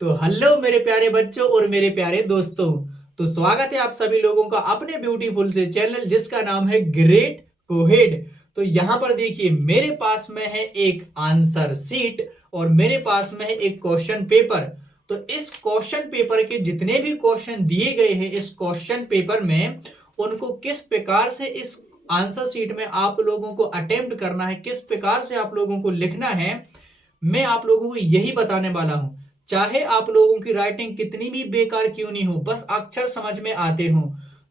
तो हेलो मेरे प्यारे बच्चों और मेरे प्यारे दोस्तों। तो स्वागत है आप सभी लोगों का अपने ब्यूटीफुल से चैनल जिसका नाम है ग्रेट कोहेड। तो यहाँ पर देखिए मेरे पास में है एक आंसर सीट और मेरे पास में है एक क्वेश्चन पेपर। तो इस क्वेश्चन पेपर के जितने भी क्वेश्चन दिए गए हैं इस क्वेश्चन पेपर में उनको किस प्रकार से इस आंसर सीट में आप लोगों को अटेम्प्ट करना है, किस प्रकार से आप लोगों को लिखना है, मैं आप लोगों को यही बताने वाला हूं। चाहे आप लोगों की राइटिंग कितनी भी बेकार क्यों नहीं हो, बस अक्षर समझ में आते हो,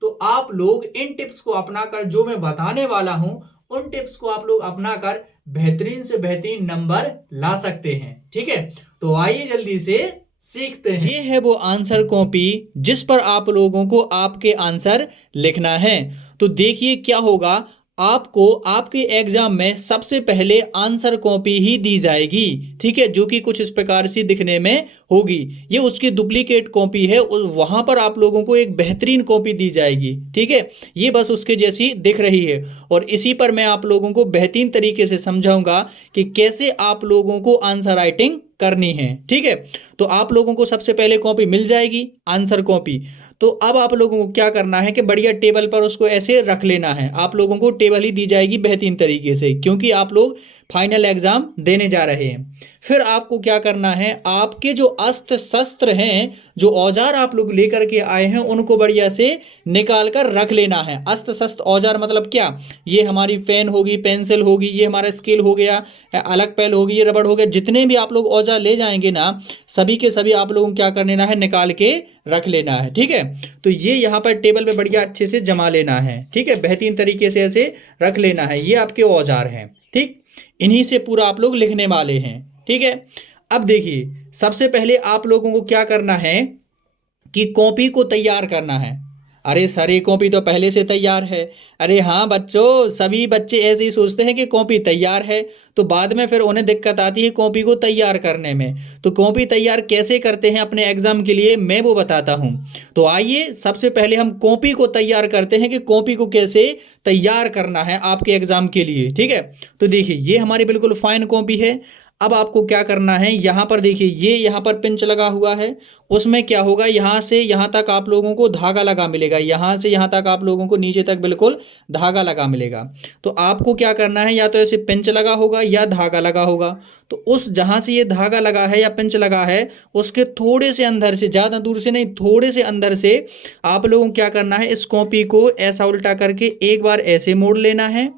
तो आप लोग इन टिप्स को अपनाकर जो मैं बताने वाला हूं उन टिप्स को आप लोग अपनाकर बेहतरीन से बेहतरीन नंबर ला सकते हैं। ठीक है, तो आइए जल्दी से सीखते हैं। ये है वो आंसर कॉपी जिस पर आप लोगों को आपके आंसर लिखना है। तो देखिए क्या होगा, आपको आपके एग्जाम में सबसे पहले आंसर कॉपी ही दी जाएगी। ठीक है, जो कि कुछ इस प्रकार से दिखने में होगी। ये उसकी डुप्लीकेट कॉपी है और वहां पर आप लोगों को एक बेहतरीन कॉपी दी जाएगी। ठीक है, ये बस उसके जैसी दिख रही है और इसी पर मैं आप लोगों को बेहतरीन तरीके से समझाऊंगा कि कैसे आप लोगों को आंसर राइटिंग करनी है। ठीक है, तो आप लोगों को सबसे पहले कॉपी मिल जाएगी, आंसर कॉपी। तो अब आप लोगों को क्या करना है कि बढ़िया टेबल पर उसको ऐसे रख लेना है। आप लोगों को टेबल ही दी जाएगी बेहतरीन तरीके से, क्योंकि आप लोग फाइनल एग्जाम देने जा रहे हैं। फिर आपको क्या करना है, आपके जो अस्त्र शस्त्र हैं, जो औजार आप लोग लेकर के आए हैं, उनको बढ़िया से निकाल कर रख लेना है। अस्त्र शस्त्र औजार मतलब क्या, ये हमारी पेन होगी, पेंसिल होगी, ये हमारा स्केल हो गया, अलग पेन होगी, ये रबड़ हो गया। जितने भी आप लोग औजार ले जाएंगे ना, सभी के सभी आप लोगों को क्या कर लेना है, निकाल के रख लेना है। ठीक है, तो ये यहाँ पर टेबल पे बढ़िया अच्छे से जमा लेना है। ठीक है, बेहतरीन तरीके से ऐसे रख लेना है। ये आपके औजार हैं। ठीक, इन्हीं से पूरा आप लोग लिखने वाले हैं। ठीक है, अब देखिए सबसे पहले आप लोगों को क्या करना है कि कॉपी को तैयार करना है। अरे सर ये कॉपी तो पहले से तैयार है। अरे हाँ बच्चों, सभी बच्चे ऐसे ही सोचते हैं कि कॉपी तैयार है, तो बाद में फिर उन्हें दिक्कत आती है कॉपी को तैयार करने में। तो कॉपी तैयार कैसे करते हैं अपने एग्जाम के लिए मैं वो बताता हूँ। तो आइए सबसे पहले हम कॉपी को तैयार करते हैं कि कॉपी को कैसे तैयार करना है आपके एग्जाम के लिए। ठीक है, तो देखिए ये हमारी बिल्कुल फाइन कॉपी है। अब आपको क्या करना है, यहाँ पर देखिए ये यहाँ पर पिंच लगा हुआ है, उसमें क्या होगा, यहाँ से यहाँ तक आप लोगों को धागा लगा मिलेगा, यहाँ से यहाँ तक आप लोगों को नीचे तक बिल्कुल धागा लगा मिलेगा। तो आपको क्या करना है, या तो ऐसे पिंच लगा होगा या धागा लगा होगा। तो उस जहाँ से ये धागा लगा है या पिंच लगा है उसके थोड़े से अंदर से, ज़्यादा दूर से नहीं, थोड़े से अंदर से आप लोगों को क्या करना है, इस कॉपी को ऐसा उल्टा करके एक बार ऐसे मोड़ लेना है,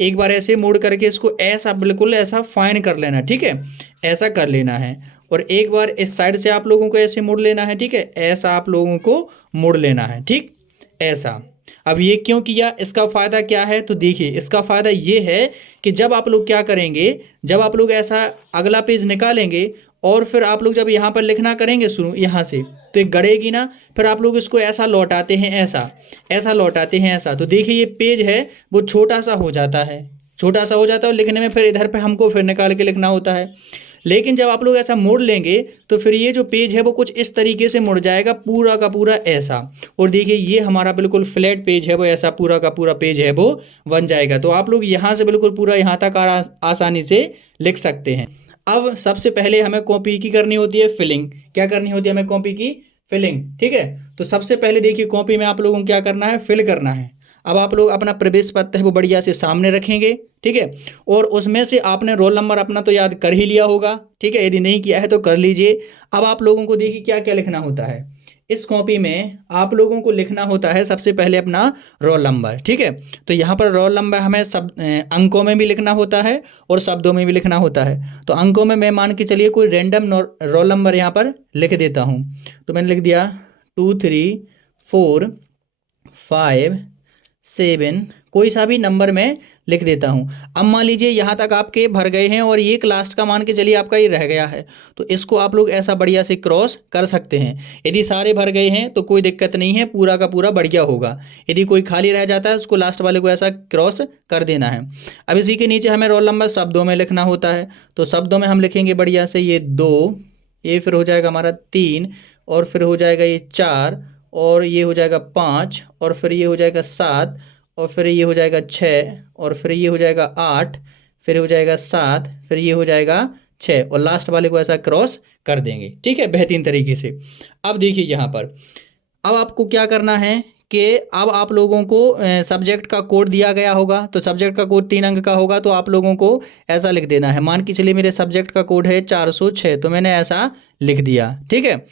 एक बार ऐसे मोड़ करके इसको ऐसा बिल्कुल ऐसा फाइन कर लेना। ठीक है, ऐसा कर लेना है और एक बार इस साइड से आप लोगों को ऐसे मोड़ लेना है। ठीक है, ऐसा आप लोगों को मोड़ लेना है। ठीक, ऐसा। अब ये क्यों किया, इसका फ़ायदा क्या है, तो देखिए इसका फ़ायदा ये है कि जब आप लोग क्या करेंगे, जब आप लोग ऐसा अगला पेज निकालेंगे और फिर आप लोग जब यहाँ पर लिखना करेंगे शुरू यहाँ से, तो एक गड़ेगी ना, फिर आप लोग इसको ऐसा लौटाते हैं, ऐसा ऐसा लौटाते हैं ऐसा। तो देखिए ये पेज है वो छोटा सा हो जाता है, छोटा सा हो जाता है और लिखने में फिर इधर पे हमको फिर निकाल के लिखना होता है। लेकिन जब आप लोग ऐसा मोड़ लेंगे तो फिर ये जो पेज है वो कुछ इस तरीके से मुड़ जाएगा, पूरा का पूरा ऐसा। और देखिए ये हमारा बिल्कुल फ्लैट पेज है वो ऐसा पूरा का पूरा पेज है वो बन जाएगा। तो आप लोग यहाँ से बिल्कुल पूरा यहाँ तक आसानी से लिख सकते हैं। अब सबसे पहले हमें कॉपी की करनी होती है फिलिंग। क्या करनी होती है हमें, कॉपी की फिलिंग। ठीक है, तो सबसे पहले देखिए कॉपी में आप लोगों को क्या करना है, फिल करना है। अब आप लोग अपना प्रवेश पत्र है वो बढ़िया से सामने रखेंगे। ठीक है, और उसमें से आपने रोल नंबर अपना तो याद कर ही लिया होगा। ठीक है, यदि नहीं किया है तो कर लीजिए। अब आप लोगों को देखिए क्या क्या लिखना होता है इस कॉपी में। आप लोगों को लिखना होता है सबसे पहले अपना रोल नंबर। ठीक है, तो यहाँ पर रोल नंबर हमें सब अंकों में भी लिखना होता है और शब्दों में भी लिखना होता है। तो अंकों में मैं मान के चलिए कोई रैंडम रोल नंबर यहाँ पर लिख देता हूँ। तो मैंने लिख दिया 2 3 4 5 7, कोई सा भी नंबर मैं लिख देता हूँ। अब मान लीजिए यहाँ तक आपके भर गए हैं और ये लास्ट का मान के चलिए आपका ये रह गया है, तो इसको आप लोग ऐसा बढ़िया से क्रॉस कर सकते हैं। यदि सारे भर गए हैं तो कोई दिक्कत नहीं है, पूरा का पूरा बढ़िया होगा। यदि कोई खाली रह जाता है उसको लास्ट वाले को ऐसा क्रॉस कर देना है। अब इसी के नीचे हमें रोल नंबर शब्दों में लिखना होता है, तो शब्दों में हम लिखेंगे बढ़िया से ये 2, ये फिर हो जाएगा हमारा 3, और फिर हो जाएगा ये 4, और ये हो जाएगा 5, और फिर ये हो जाएगा 7, और फिर ये हो जाएगा 6, और फिर ये हो जाएगा 8, फिर हो जाएगा 7, फिर ये हो जाएगा 6 और लास्ट वाले को ऐसा क्रॉस कर देंगे। ठीक है, बेहतरीन तरीके से। अब देखिए यहाँ पर अब आपको क्या करना है कि अब आप लोगों को सब्जेक्ट का कोड दिया गया होगा, तो सब्जेक्ट का कोड 3 अंक का होगा, तो आप लोगों को ऐसा लिख देना है। मान के चलिए मेरे सब्जेक्ट का कोड है 406, तो मैंने ऐसा लिख दिया। ठीक है,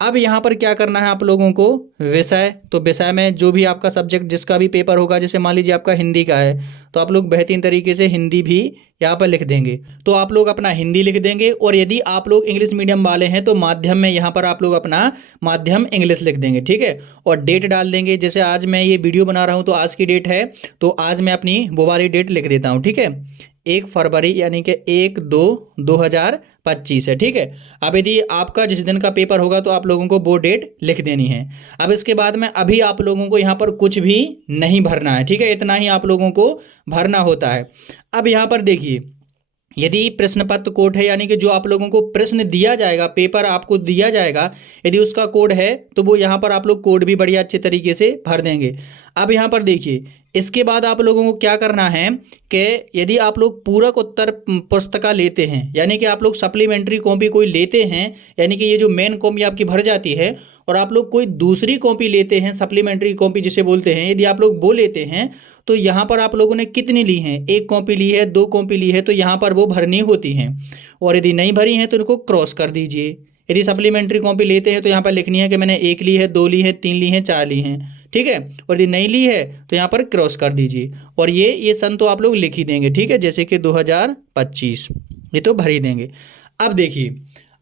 अब यहाँ पर क्या करना है आप लोगों को, विषय, तो विषय में जो भी आपका सब्जेक्ट जिसका भी पेपर होगा, जैसे मान लीजिए आपका हिंदी का है, तो आप लोग बेहतरीन तरीके से हिंदी भी यहाँ पर लिख देंगे। तो आप लोग अपना हिंदी लिख देंगे, और यदि आप लोग इंग्लिश मीडियम वाले हैं तो माध्यम में यहाँ पर आप लोग अपना माध्यम इंग्लिश लिख देंगे। ठीक है, और डेट डाल देंगे। जैसे आज मैं ये वीडियो बना रहा हूँ तो आज की डेट है, तो आज मैं अपनी वो वाली डेट लिख देता हूँ। ठीक है, 1 फरवरी यानी कि 1/2/2025 है। ठीक है, अब यदि आपका जिस दिन का पेपर होगा तो आप लोगों को वो डेट लिख देनी है। अब इसके बाद में अभी आप लोगों को यहाँ पर कुछ भी नहीं भरना है। ठीक है, इतना ही आप लोगों को भरना होता है। अब यहाँ पर देखिए, यदि प्रश्न पत्र कोड है, यानी कि जो आप लोगों को प्रश्न दिया जाएगा, पेपर आपको दिया जाएगा, यदि उसका कोड है तो वो यहाँ पर आप लोग कोड भी बढ़िया अच्छे तरीके से भर देंगे। अब यहाँ पर देखिए, इसके बाद आप लोगों को क्या करना है कि यदि आप लोग पूरक उत्तर पुस्तिका लेते हैं, यानी कि आप लोग सप्लीमेंट्री कॉपी कोई लेते हैं, यानी कि ये जो मेन कॉपी आपकी भर जाती है, और आप लोग कोई दूसरी कॉपी लेते हैं, सप्लीमेंट्री कॉपी जिसे बोलते हैं, यदि आप लोग वो लेते हैं तो यहाँ पर आप लोगों ने कितनी ली हैं, 1 कॉपी ली है, 2 कॉपी ली है, तो यहाँ पर वो भरनी होती हैं। और यदि नहीं भरी हैं तो इनको क्रॉस कर दीजिए। यदि सप्लीमेंट्री कॉपी लेते हैं तो यहाँ पर लिखनी है कि मैंने 1 ली है, 2 ली है, 3 ली है, 4 ली हैं। ठीक है, और यदि नहीं ली है तो यहाँ पर क्रॉस कर दीजिए। और ये सन तो आप लोग लिख ही देंगे। ठीक है, जैसे कि 2025 ये तो भर ही देंगे। अब देखिए,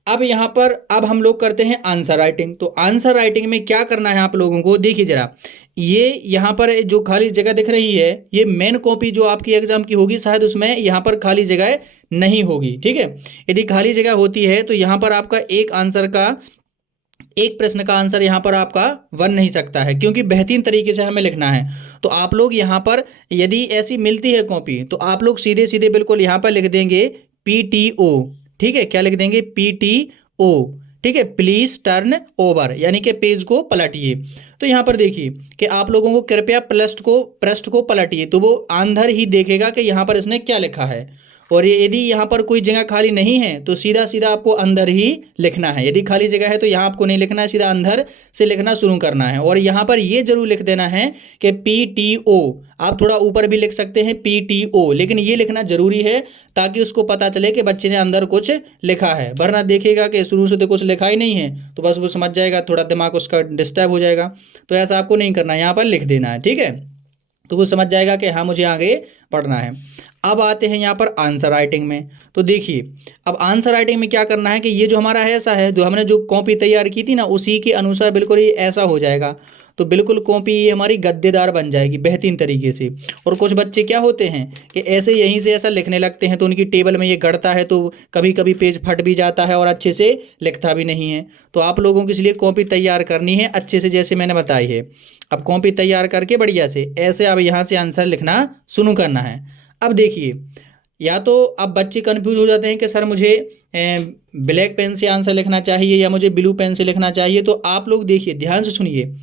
अब यहाँ पर अब हम लोग करते हैं आंसर राइटिंग। तो आंसर राइटिंग में क्या करना है आप लोगों को, देखिए जरा, ये यहाँ पर जो खाली जगह दिख रही है, ये मेन कॉपी जो आपकी एग्जाम की होगी, शायद उसमें यहाँ पर खाली जगह नहीं होगी। ठीक है, यदि खाली जगह होती है तो यहाँ पर आपका एक प्रश्न का आंसर यहाँ पर आपका बन नहीं सकता है, क्योंकि बेहतरीन तरीके से हमें लिखना है। तो आप लोग यहाँ पर यदि ऐसी मिलती है कॉपी, तो आप लोग सीधे सीधे बिल्कुल यहाँ पर लिख देंगे PTO। ठीक है, क्या लिख देंगे, PTO। ठीक है, प्लीज टर्न ओवर, यानी कि पेज को पलटिए। तो यहाँ पर देखिए कि आप लोगों को कृपया पृष्ठ को पलटिए, तो वो अंदर ही देखेगा कि यहाँ पर इसने क्या लिखा है। और यदि यहाँ पर कोई जगह खाली नहीं है तो सीधा सीधा आपको अंदर ही लिखना है। यदि खाली जगह है तो यहाँ आपको नहीं लिखना है, सीधा अंदर से लिखना शुरू करना है। और यहाँ पर ये जरूर लिख देना है कि PTO। आप थोड़ा ऊपर भी लिख सकते हैं PTO, लेकिन ये लिखना जरूरी है ताकि उसको पता चले कि बच्चे ने अंदर कुछ लिखा है। वरना देखेगा कि शुरू से तो कुछ लिखा ही नहीं है, तो बस वो समझ जाएगा, थोड़ा दिमाग उसका डिस्टर्ब हो जाएगा। तो ऐसा आपको नहीं करना है, यहाँ पर लिख देना है। ठीक है, तो वो समझ जाएगा कि हाँ मुझे आगे पढ़ना है। अब आते हैं यहाँ पर आंसर राइटिंग में। तो देखिए, अब आंसर राइटिंग में क्या करना है कि ये जो हमारा ऐसा है, जो हमने जो कॉपी तैयार की थी ना, उसी के अनुसार बिल्कुल ही ऐसा हो जाएगा। तो बिल्कुल कॉपी ये हमारी गद्देदार बन जाएगी बेहतरीन तरीके से। और कुछ बच्चे क्या होते हैं कि ऐसे यहीं से ऐसा लिखने लगते हैं, तो उनकी टेबल में ये गड़ता है, तो कभी कभी पेज फट भी जाता है और अच्छे से लिखता भी नहीं है। तो आप लोगों के लिए कॉपी तैयार करनी है अच्छे से, जैसे मैंने बताई है। अब कॉपी तैयार करके बढ़िया से ऐसे अब यहाँ से आंसर लिखना शुरू करना है। अब देखिए, या तो अब बच्चे कंफ्यूज हो जाते हैं कि सर मुझे ब्लैक पेन से आंसर लिखना चाहिए या मुझे ब्लू पेन से लिखना चाहिए। तो आप लोग देखिए, ध्यान से सुनिए,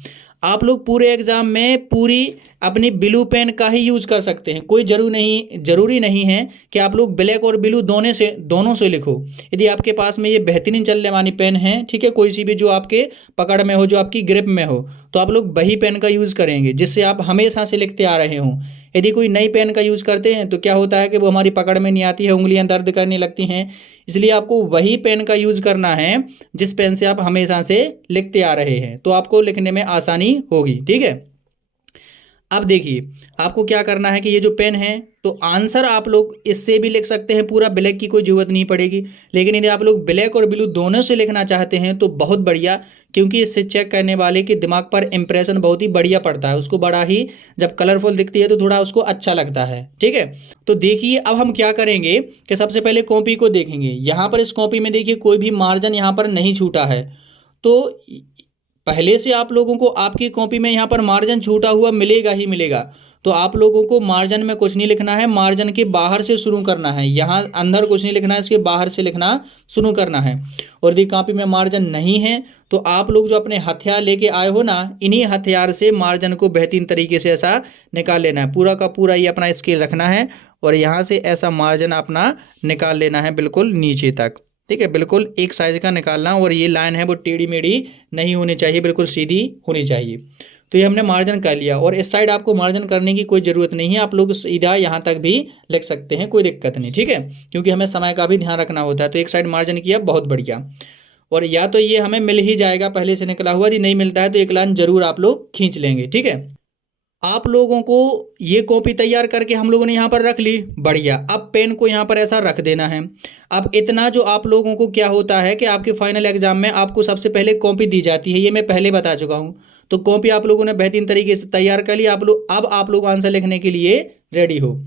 आप लोग पूरे एग्जाम में पूरी अपनी ब्लू पेन का ही यूज़ कर सकते हैं। कोई जरूरी नहीं है कि आप लोग ब्लैक और ब्लू दोनों से लिखो। यदि आपके पास में ये बेहतरीन चलने वाली पेन है, ठीक है, कोई सी भी जो आपके पकड़ में हो, जो आपकी ग्रिप में हो, तो आप लोग वही पेन का यूज़ करेंगे जिससे आप हमेशा से लिखते आ रहे हों। यदि कोई नई पेन का यूज़ करते हैं तो क्या होता है कि वो हमारी पकड़ में नहीं आती है, उंगलियां दर्द करने लगती हैं। इसलिए आपको वही पेन का यूज़ करना है जिस पेन से आप हमेशा से लिखते आ रहे हैं, तो आपको लिखने में आसानी होगी। ठीक है, अब देखिए आपको क्या करना है कि ये जो पेन है, तो आंसर आप लोग इससे भी लिख सकते हैं पूरा, ब्लैक की कोई ज़रूरत नहीं पड़ेगी। लेकिन यदि आप लोग ब्लैक और ब्लू दोनों से लिखना चाहते हैं तो बहुत बढ़िया, क्योंकि इससे चेक करने वाले के दिमाग पर इंप्रेशन बहुत ही बढ़िया पड़ता है। उसको बड़ा ही जब कलरफुल दिखती है तो थोड़ा उसको अच्छा लगता है। ठीक है, तो देखिए अब हम क्या करेंगे कि सबसे पहले कॉपी को देखेंगे। यहाँ पर इस कॉपी में देखिए कोई भी मार्जिन यहाँ पर नहीं छूटा है, तो पहले से आप लोगों को आपकी कॉपी में यहाँ पर मार्जिन छूटा हुआ मिलेगा ही मिलेगा। तो आप लोगों को मार्जिन में कुछ नहीं लिखना है, मार्जिन के बाहर से शुरू करना है। यहाँ अंदर कुछ नहीं लिखना है, इसके बाहर से लिखना शुरू करना है। और यदि कॉपी में मार्जिन नहीं है तो आप लोग जो अपने हथियार लेके आए हो ना, इन्हीं हथियार से मार्जिन को बेहतरीन तरीके से ऐसा निकाल लेना है। पूरा का पूरा ये अपना स्केल रखना है और यहाँ से ऐसा मार्जिन अपना निकाल लेना है बिल्कुल नीचे तक। ठीक है, बिल्कुल एक साइज का निकालना। और ये लाइन है वो टेढ़ी मेढ़ी नहीं होनी चाहिए, बिल्कुल सीधी होनी चाहिए। तो ये हमने मार्जिन कर लिया। और इस साइड आपको मार्जिन करने की कोई ज़रूरत नहीं है, आप लोग सीधा यहाँ तक भी लिख सकते हैं, कोई दिक्कत नहीं। ठीक है, क्योंकि हमें समय का भी ध्यान रखना होता है। तो एक साइड मार्जिन किया, बहुत बढ़िया। और या तो ये हमें मिल ही जाएगा पहले से निकला हुआ, यदि नहीं मिलता है तो एक लाइन जरूर आप लोग खींच लेंगे। ठीक है, आप लोगों को ये कॉपी तैयार करके हम लोगों ने यहाँ पर रख ली, बढ़िया। अब पेन को यहाँ पर ऐसा रख देना है। अब इतना जो आप लोगों को क्या होता है कि आपके फाइनल एग्जाम में आपको सबसे पहले कॉपी दी जाती है, ये मैं पहले बता चुका हूँ। तो कॉपी आप लोगों ने बेहतरीन तरीके से तैयार कर ली। अब आप लोग आंसर लिखने के लिए रेडी हो।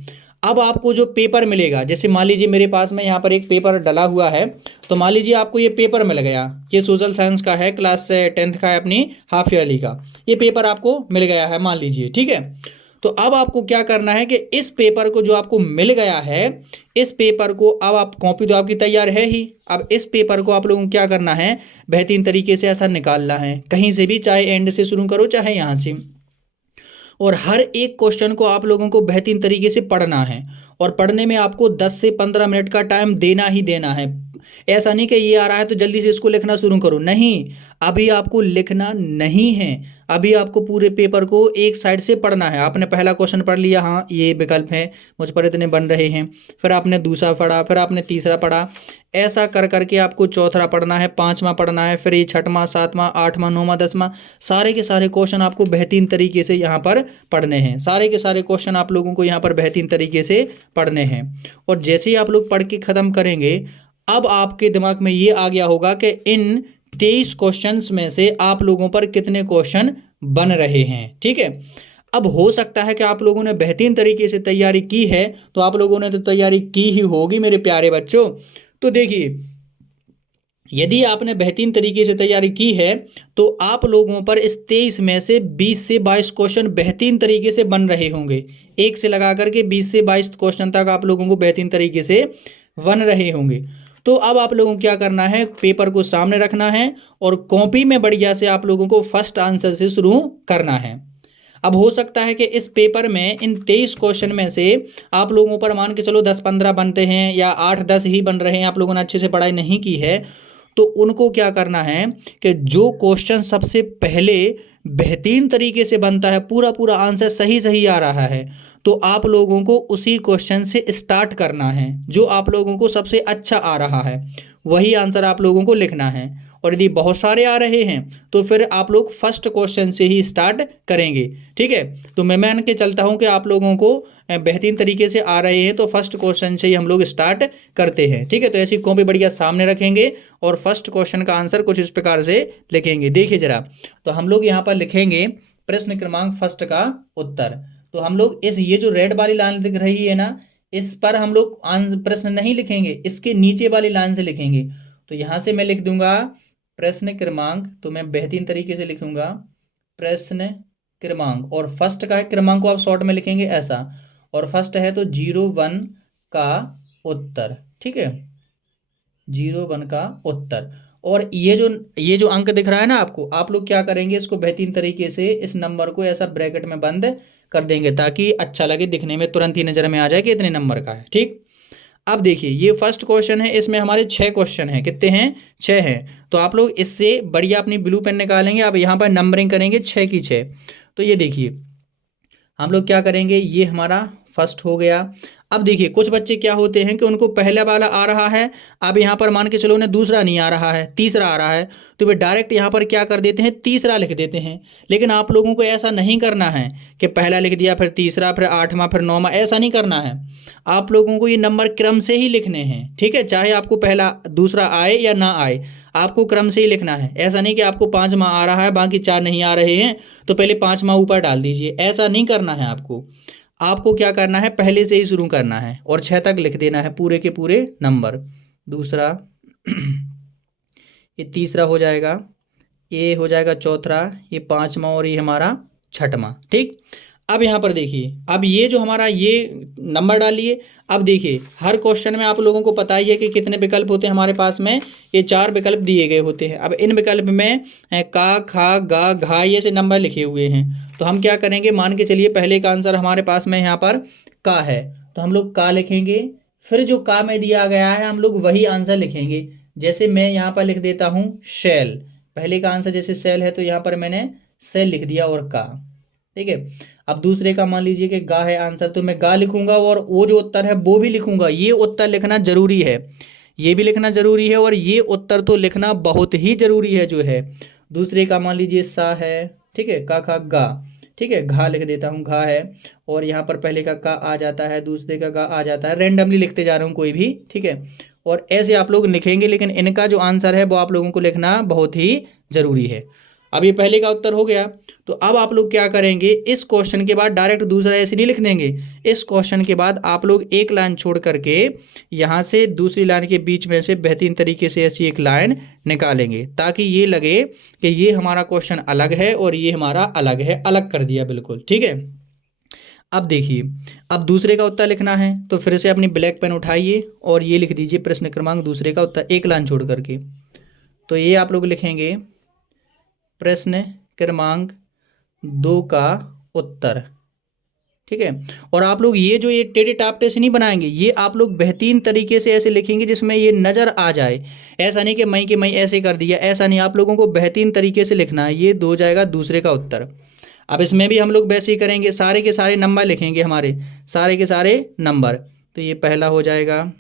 अब आपको जो पेपर मिलेगा, जैसे मान लीजिए मेरे पास में यहाँ पर एक पेपर डला हुआ है, तो मान लीजिए आपको ये पेपर मिल गया, ये सोशल साइंस का है, क्लास 10th का है, अपनी हाफ ईयरली का ये पेपर आपको मिल गया है मान लीजिए। ठीक है, तो अब आपको क्या करना है कि इस पेपर को जो आपको मिल गया है, इस पेपर को अब आप कॉपी तो आपकी तैयार है ही, अब इस पेपर को आप लोगों को क्या करना है, बेहतरीन तरीके से ऐसा निकालना है कहीं से भी, चाहे एंड से शुरू करो चाहे यहाँ से। और हर एक क्वेश्चन को आप लोगों को बेहतरीन तरीके से पढ़ना है। और पढ़ने में आपको 10 से 15 मिनट का टाइम देना ही देना है। ऐसा नहीं कि ये आ रहा है तो जल्दी से इसको लिखना शुरू करो, नहीं, अभी आपको लिखना नहीं है। अभी आपको पूरे पेपर को एक साइड से पढ़ना है। आपने पहला क्वेश्चन पढ़ लिया, हाँ ये विकल्प है, मुझ पर इतने बन रहे हैं, फिर आपने दूसरा पढ़ा, फिर आपने तीसरा पढ़ा, ऐसा कर करके आपको चौथा पढ़ना है, पांचवा पढ़ना है, फिर ये छठवां, सातवां, आठवां, नौवां, 10वां, सारे के सारे क्वेश्चन आपको बेहतरीन तरीके से यहाँ पर पढ़ने हैं। सारे के सारे क्वेश्चन आप लोगों को यहाँ पर बेहतरीन तरीके से पढ़ने हैं। और जैसे ही आप लोग पढ़ के ख़त्म करेंगे, अब आपके दिमाग में ये आ गया होगा कि इन 23 क्वेश्चंस में से आप लोगों पर कितने क्वेश्चन बन रहे हैं। ठीक है, अब हो सकता है कि आप लोगों ने बेहतरीन तरीके से तैयारी की है, तो आप लोगों ने तो तैयारी की ही होगी मेरे प्यारे बच्चों। तो देखिए, यदि आपने बेहतरीन तरीके से तैयारी की है तो आप लोगों पर इस 23 में से 20 से 22 क्वेश्चन बेहतरीन तरीके से बन रहे होंगे। एक से लगा करके 20 से 22 क्वेश्चन तक आप लोगों को बेहतरीन तरीके से बन रहे होंगे। तो अब आप लोगों को क्या करना है, पेपर को सामने रखना है और कॉपी में बढ़िया से आप लोगों को फर्स्ट आंसर से शुरू करना है। अब हो सकता है कि इस पेपर में इन 23 क्वेश्चन में से आप लोगों पर मान के चलो 10-15 बनते हैं या 8-10 ही बन रहे हैं, आप लोगों ने अच्छे से पढ़ाई नहीं की है, तो उनको क्या करना है कि जो क्वेश्चन सबसे पहले बेहतरीन तरीके से बनता है, पूरा पूरा आंसर सही सही आ रहा है, तो आप लोगों को उसी क्वेश्चन से स्टार्ट करना है। जो आप लोगों को सबसे अच्छा आ रहा है वही आंसर आप लोगों को लिखना है। और यदि बहुत सारे आ रहे हैं तो फिर आप लोग फर्स्ट क्वेश्चन से ही स्टार्ट करेंगे। ठीक है, तो मैं मान के चलता हूं कि आप लोगों को बेहतरीन तरीके से आ रहे हैं, तो फर्स्ट क्वेश्चन से ही हम लोग स्टार्ट करते हैं। ठीक है, तो ऐसी कॉपी बढ़िया सामने रखेंगे और फर्स्ट क्वेश्चन का आंसर कुछ इस प्रकार से लिखेंगे। देखिए जरा, तो हम लोग यहाँ पर लिखेंगे प्रश्न क्रमांक फर्स्ट का उत्तर। तो हम लोग ये जो रेड वाली लाइन दिख रही है ना, इस पर हम लोग प्रश्न नहीं लिखेंगे, इसके नीचे वाली लाइन से लिखेंगे। तो यहाँ से मैं लिख दूंगा प्रश्न क्रमांक, तो मैं बेहतरीन तरीके से लिखूंगा प्रश्न क्रमांक, और फर्स्ट का क्रमांक को आप शॉर्ट में लिखेंगे ऐसा, और फर्स्ट है तो 01 का उत्तर। ठीक है, 01 का उत्तर। और ये जो अंक दिख रहा है ना आपको, आप लोग क्या करेंगे, इसको बेहतरीन तरीके से इस नंबर को ऐसा ब्रैकेट में बंद कर देंगे ताकि अच्छा लगे दिखने में, तुरंत ही नज़र में आ जाए कि इतने नंबर का है। ठीक, अब देखिए ये फर्स्ट क्वेश्चन है, इसमें हमारे 6 क्वेश्चन हैं। कितने हैं? 6 हैं। तो आप लोग इससे बढ़िया अपनी ब्लू पेन निकालेंगे, अब यहाँ पर नंबरिंग करेंगे 6 की 6। तो ये देखिए हम लोग क्या करेंगे, ये हमारा फर्स्ट हो गया। अब देखिए कुछ बच्चे क्या होते हैं कि उनको पहला वाला आ रहा है, अब यहाँ पर मान के चलो उन्हें दूसरा नहीं आ रहा है, तीसरा आ रहा है, तो वे डायरेक्ट यहाँ पर क्या कर देते हैं, तीसरा लिख देते हैं। लेकिन आप लोगों को ऐसा नहीं करना है कि पहला लिख दिया फिर तीसरा फिर 8वां फिर 9वां, ऐसा नहीं करना है। आप लोगों को ये नंबर क्रम से ही लिखने हैं। ठीक है, चाहे आपको पहला दूसरा आए या ना आए, आपको क्रम से ही लिखना है। ऐसा नहीं कि आपको 5वां आ रहा है बाकी 4 नहीं आ रहे हैं तो पहले 5वां ऊपर डाल दीजिए, ऐसा नहीं करना है। आपको क्या करना है, पहले से ही शुरू करना है और 6 तक लिख देना है पूरे के पूरे नंबर। दूसरा ये तीसरा हो जाएगा, ये हो जाएगा चौथा, ये पांचवा और ये हमारा छठवां। ठीक, अब यहाँ पर देखिए, अब ये जो हमारा ये नंबर डालिए। अब देखिए हर क्वेश्चन में आप लोगों को पता ही है कि कितने विकल्प होते हैं हमारे पास में, ये 4 विकल्प दिए गए होते हैं। अब इन विकल्प में का, खा, गा, घा ये से नंबर लिखे हुए हैं। तो हम क्या करेंगे, मान के चलिए पहले का आंसर हमारे पास में यहाँ पर का है, तो हम लोग का लिखेंगे। फिर जो का में दिया गया है हम लोग वही आंसर लिखेंगे। जैसे मैं यहाँ पर लिख देता हूँ शेल, पहले का आंसर जैसे सेल है तो यहाँ पर मैंने सेल लिख दिया और का। ठीक है, अब दूसरे का मान लीजिए कि गा है आंसर, तो मैं गा लिखूंगा और वो जो उत्तर है वो भी लिखूंगा। ये उत्तर लिखना जरूरी है, ये भी लिखना जरूरी है, और ये उत्तर तो लिखना बहुत ही जरूरी है जो है। दूसरे का मान लीजिए सा है, ठीक है, का, खा, गा, ठीक है, घा लिख देता हूँ, घा है, और यहाँ पर पहले का आ जाता है, दूसरे का गा आ जाता है। रैंडमली लिखते जा रहा हूँ कोई भी, ठीक है, और ऐसे आप लोग लिखेंगे, लेकिन इनका जो आंसर है वो आप लोगों को लिखना बहुत ही जरूरी है। अब ये पहले का उत्तर हो गया, तो अब आप लोग क्या करेंगे, इस क्वेश्चन के बाद डायरेक्ट दूसरा ऐसे नहीं लिख देंगे। इस क्वेश्चन के बाद आप लोग एक लाइन छोड़ करके यहाँ से दूसरी लाइन के बीच में से बेहतरीन तरीके से ऐसी एक लाइन निकालेंगे, ताकि ये लगे कि ये हमारा क्वेश्चन अलग है और ये हमारा अलग है, अलग कर दिया बिल्कुल। ठीक है, अब देखिए, अब दूसरे का उत्तर लिखना है, तो फिर से अपनी ब्लैक पेन उठाइए और ये लिख दीजिए प्रश्न क्रमांक दूसरे का उत्तर, एक लाइन छोड़ करके। तो ये आप लोग लिखेंगे प्रश्न क्रमांक 2 का उत्तर। ठीक है, और आप लोग ये जो ये टेढ़े टापटे से नहीं बनाएंगे, ये आप लोग बेहतरीन तरीके से ऐसे लिखेंगे जिसमें ये नज़र आ जाए। ऐसा नहीं कि मई के मई ऐसे कर दिया, ऐसा नहीं, आप लोगों को बेहतरीन तरीके से लिखना है। ये दो जाएगा दूसरे का उत्तर। अब इसमें भी हम लोग वैसे ही करेंगे, सारे के सारे नंबर लिखेंगे, हमारे सारे के सारे नंबर। तो ये पहला हो जाएगा,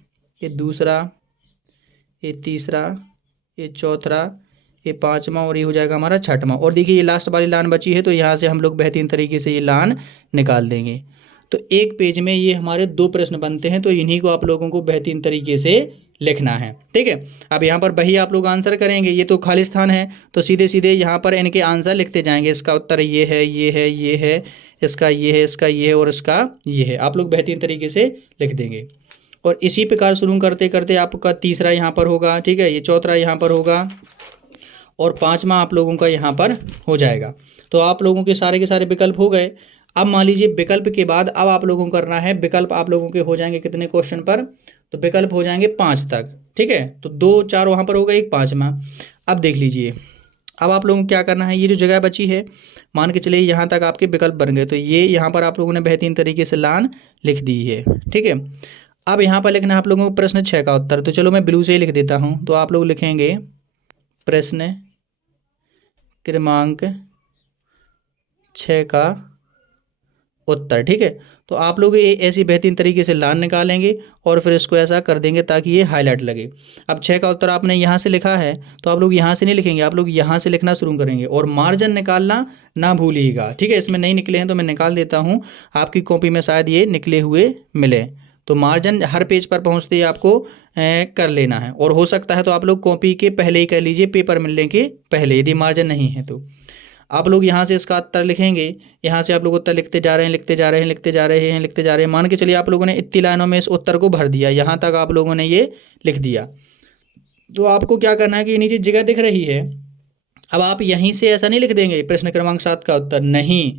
ये दूसरा, ये तीसरा, ये चौथा, ये पांचवा, और ये हो जाएगा हमारा छठवां। और देखिए ये लास्ट वाली लाइन बची है, तो यहाँ से हम लोग बेहतरीन तरीके से ये लाइन निकाल देंगे। तो एक पेज में ये हमारे 2 प्रश्न बनते हैं, तो इन्हीं को आप लोगों को बेहतरीन तरीके से लिखना है। ठीक है, अब यहाँ पर वही आप लोग आंसर करेंगे। ये तो खाली स्थान है, तो सीधे सीधे यहाँ पर इनके आंसर लिखते जाएंगे। इसका उत्तर ये है, ये है, ये है, इसका ये है, इसका ये है, और इसका ये है। आप लोग बेहतरीन तरीके से लिख देंगे। और इसी प्रकार शुरू करते करते आपका तीसरा यहाँ पर होगा, ठीक है, ये चौथा यहाँ पर होगा, और पांचवा आप लोगों का यहाँ पर हो जाएगा। तो आप लोगों के सारे विकल्प हो गए। अब मान लीजिए विकल्प के बाद अब आप लोगों को करना है, विकल्प आप लोगों के हो जाएंगे कितने क्वेश्चन पर, तो विकल्प हो जाएंगे 5 तक। ठीक है, तो 2 4 वहाँ पर होगा, एक पाँचवा। अब देख लीजिए, अब आप लोगों को क्या करना है, ये जो जगह बची है, मान के चलिए यहाँ तक आपके विकल्प बन गए, तो ये यहाँ पर आप लोगों ने बेहतरीन तरीके से लाइन लिख दी है। ठीक है, अब यहाँ पर लिखना है आप लोगों को प्रश्न 6 का उत्तर। तो चलो मैं ब्लू से ही लिख देता हूँ। तो आप लोग लिखेंगे प्रश्न क्रमांक 6 का उत्तर। ठीक है, तो आप लोग ये ऐसी बेहतरीन तरीके से लाइन निकालेंगे और फिर इसको ऐसा कर देंगे ताकि ये हाईलाइट लगे। अब 6 का उत्तर आपने यहाँ से लिखा है, तो आप लोग यहाँ से नहीं लिखेंगे, आप लोग यहाँ से लिखना शुरू करेंगे, और मार्जिन निकालना ना भूलिएगा। ठीक है, इसमें नहीं निकले हैं तो मैं निकाल देता हूँ, आपकी कॉपी में शायद ये निकले हुए मिले। तो मार्जिन हर पेज पर पहुँचते ही आपको कर लेना है, और हो सकता है तो आप लोग कॉपी के पहले ही कर लीजिए, पेपर मिलने के पहले, यदि मार्जिन नहीं है तो। आप लोग यहाँ से इसका उत्तर लिखेंगे, यहाँ से आप लोग उत्तर लिखते जा रहे हैं, लिखते जा रहे हैं, लिखते जा रहे हैं, लिखते जा रहे हैं। मान के चलिए आप लोगों ने इतनी लाइनों में इस उत्तर को भर दिया, यहाँ तक आप लोगों ने ये लिख दिया। तो आपको क्या करना है कि ये नीचे जगह दिख रही है, अब आप यहीं से ऐसा नहीं लिख देंगे प्रश्न क्रमांक 7 का उत्तर, नहीं,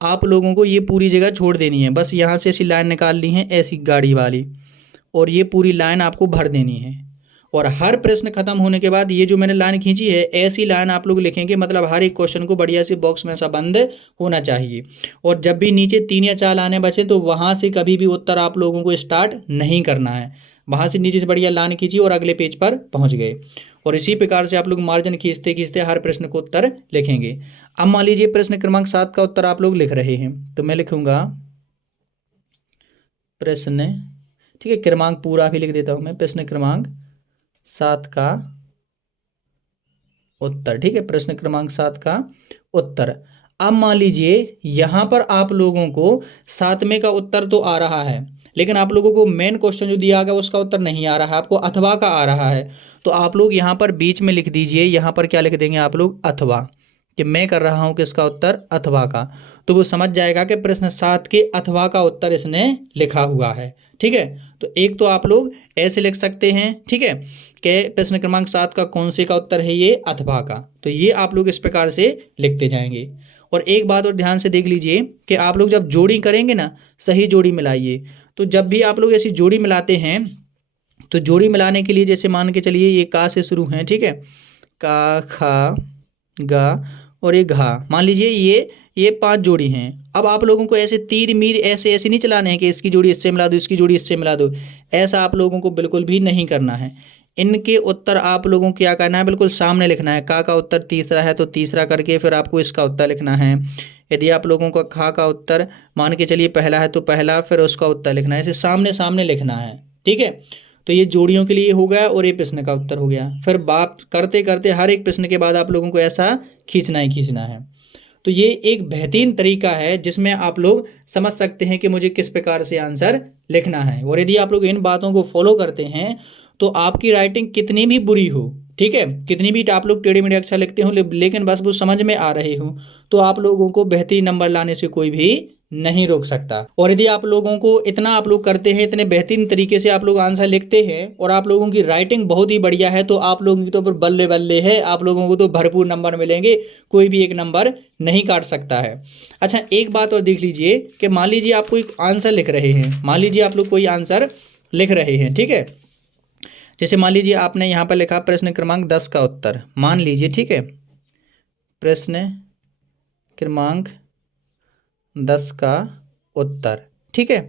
आप लोगों को ये पूरी जगह छोड़ देनी है। बस यहाँ से ऐसी लाइन निकाल ली है, ऐसी गाड़ी वाली, और ये पूरी लाइन आपको भर देनी है। और हर प्रश्न खत्म होने के बाद ये जो मैंने लाइन खींची है, ऐसी लाइन आप लोग लिखेंगे, मतलब हर एक क्वेश्चन को बढ़िया से बॉक्स में ऐसा बंद होना चाहिए। और जब भी नीचे 3 या 4 लाइनें बचे, तो वहाँ से कभी भी उत्तर आप लोगों को स्टार्ट नहीं करना है। वहाँ से नीचे से बढ़िया लाइन खींची और अगले पेज पर पहुँच गए। और इसी प्रकार से आप लोग मार्जिन खींचते खींचते हर प्रश्न को उत्तर लिखेंगे। अब मान लीजिए प्रश्न क्रमांक 7 का उत्तर आप लोग लिख रहे हैं, तो मैं लिखूंगा प्रश्न, ठीक है, क्रमांक पूरा भी लिख देता हूँ मैं, प्रश्न क्रमांक 7 का उत्तर। ठीक है, प्रश्न क्रमांक 7 का उत्तर। अब मान लीजिए यहाँ पर आप लोगों को 7वें का उत्तर तो आ रहा है, लेकिन आप लोगों को मेन क्वेश्चन जो दिया गया उसका उत्तर नहीं आ रहा है, आपको अथवा का आ रहा है। तो आप लोग यहाँ पर बीच में लिख दीजिए, यहाँ पर क्या लिख देंगे आप लोग, अथवा, कि मैं कर रहा हूँ किसका उत्तर, अथवा का। तो वो समझ जाएगा कि प्रश्न 7 के अथवा का उत्तर इसने लिखा हुआ है। ठीक है। तो एक तो आप लोग ऐसे लिख सकते हैं, ठीक है, कि प्रश्न क्रमांक 7 का कौन से का उत्तर है ये, अथवा का। तो ये आप लोग इस प्रकार से लिखते जाएंगे। और एक बात और ध्यान से देख लीजिए कि आप लोग जब जोड़ी करेंगे ना, सही जोड़ी मिलाइए। तो जब भी आप लोग ऐसी जोड़ी मिलाते हैं तो जोड़ी मिलाने के लिए जैसे मान के चलिए ये का से शुरू हैं, ठीक है, का, खा, गा और ये घा, मान लीजिए ये 5 जोड़ी हैं। अब आप लोगों को ऐसे तीर मीर ऐसे ऐसे नहीं चलाने हैं कि इसकी जोड़ी इससे मिला दो, इसकी जोड़ी इससे मिला दो, ऐसा आप लोगों को बिल्कुल भी नहीं करना है। इनके उत्तर आप लोगों को क्या करना है, बिल्कुल सामने लिखना है। का उत्तर तीसरा है तो तीसरा करके फिर आपको इसका उत्तर लिखना है। यदि आप लोगों का खा का उत्तर मान के चलिए पहला है तो पहला, फिर उसका उत्तर लिखना है, ऐसे सामने सामने लिखना है, ठीक है। तो ये जोड़ियों के लिए हो गया और ये प्रश्न का उत्तर हो गया। फिर बात करते करते हर एक प्रश्न के बाद आप लोगों को ऐसा खींचना ही खींचना है। तो ये एक बेहतरीन तरीका है जिसमें आप लोग समझ सकते हैं कि मुझे किस प्रकार से आंसर लिखना है। और यदि आप लोग इन बातों को फॉलो करते हैं तो आपकी राइटिंग कितनी भी बुरी हो, ठीक है, कितनी भी आप लोग टेढ़े मेढ़े अक्षर लिखते हो, लेकिन बस वो समझ में आ रहे हो, तो आप लोगों को बेहतरीन नंबर लाने से कोई भी नहीं रोक सकता। और यदि आप लोगों को इतना आप लोग करते हैं, इतने बेहतरीन तरीके से आप लोग आंसर लिखते हैं और आप लोगों की राइटिंग बहुत ही बढ़िया है, तो आप लोगों की तो फिर बल्ले बल्ले है, आप लोगों को तो भरपूर नंबर मिलेंगे, कोई भी एक नंबर नहीं काट सकता है। अच्छा, एक बात और देख लीजिए कि मान लीजिए आप कोई आंसर लिख रहे हैं, मान लीजिए आप लोग कोई आंसर लिख रहे हैं, ठीक है, जैसे मान लीजिए आपने यहाँ पर लिखा प्रश्न क्रमांक 10 का उत्तर, मान लीजिए, ठीक है, प्रश्न क्रमांक 10 का उत्तर, ठीक है।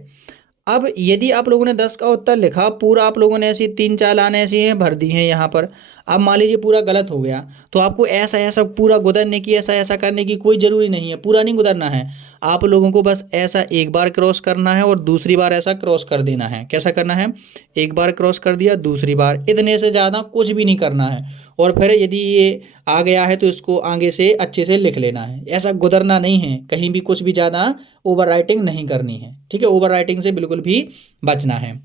अब यदि आप लोगों ने 10 का उत्तर लिखा, पूरा आप लोगों ने ऐसी 3-4 लाइन ऐसी हैं भर दी हैं यहाँ पर, अब मान लीजिए पूरा गलत हो गया, तो आपको ऐसा ऐसा पूरा गुदरने की, ऐसा ऐसा करने की कोई ज़रूरी नहीं है, पूरा नहीं गुदरना है। आप लोगों को बस ऐसा एक बार क्रॉस करना है और दूसरी बार ऐसा क्रॉस कर देना है। कैसा करना है, एक बार क्रॉस कर दिया, दूसरी बार, इतने से ज़्यादा कुछ भी नहीं करना है। और फिर यदि ये आ गया है तो इसको आगे से अच्छे से लिख लेना है, ऐसा गुदरना नहीं है, कहीं भी कुछ भी ज़्यादा ओवर राइटिंग नहीं करनी है, ठीक है, ओवर राइटिंग से बिल्कुल भी बचना है।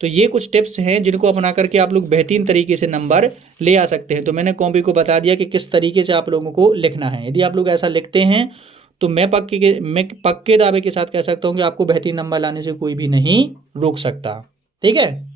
तो ये कुछ टिप्स हैं जिनको अपना करके आप लोग बेहतरीन तरीके से नंबर ले आ सकते हैं। तो मैंने कॉपी को बता दिया कि किस तरीके से आप लोगों को लिखना है। यदि आप लोग ऐसा लिखते हैं तो मैं पक्के दावे के साथ कह सकता हूँ कि आपको बेहतरीन नंबर लाने से कोई भी नहीं रोक सकता, ठीक है।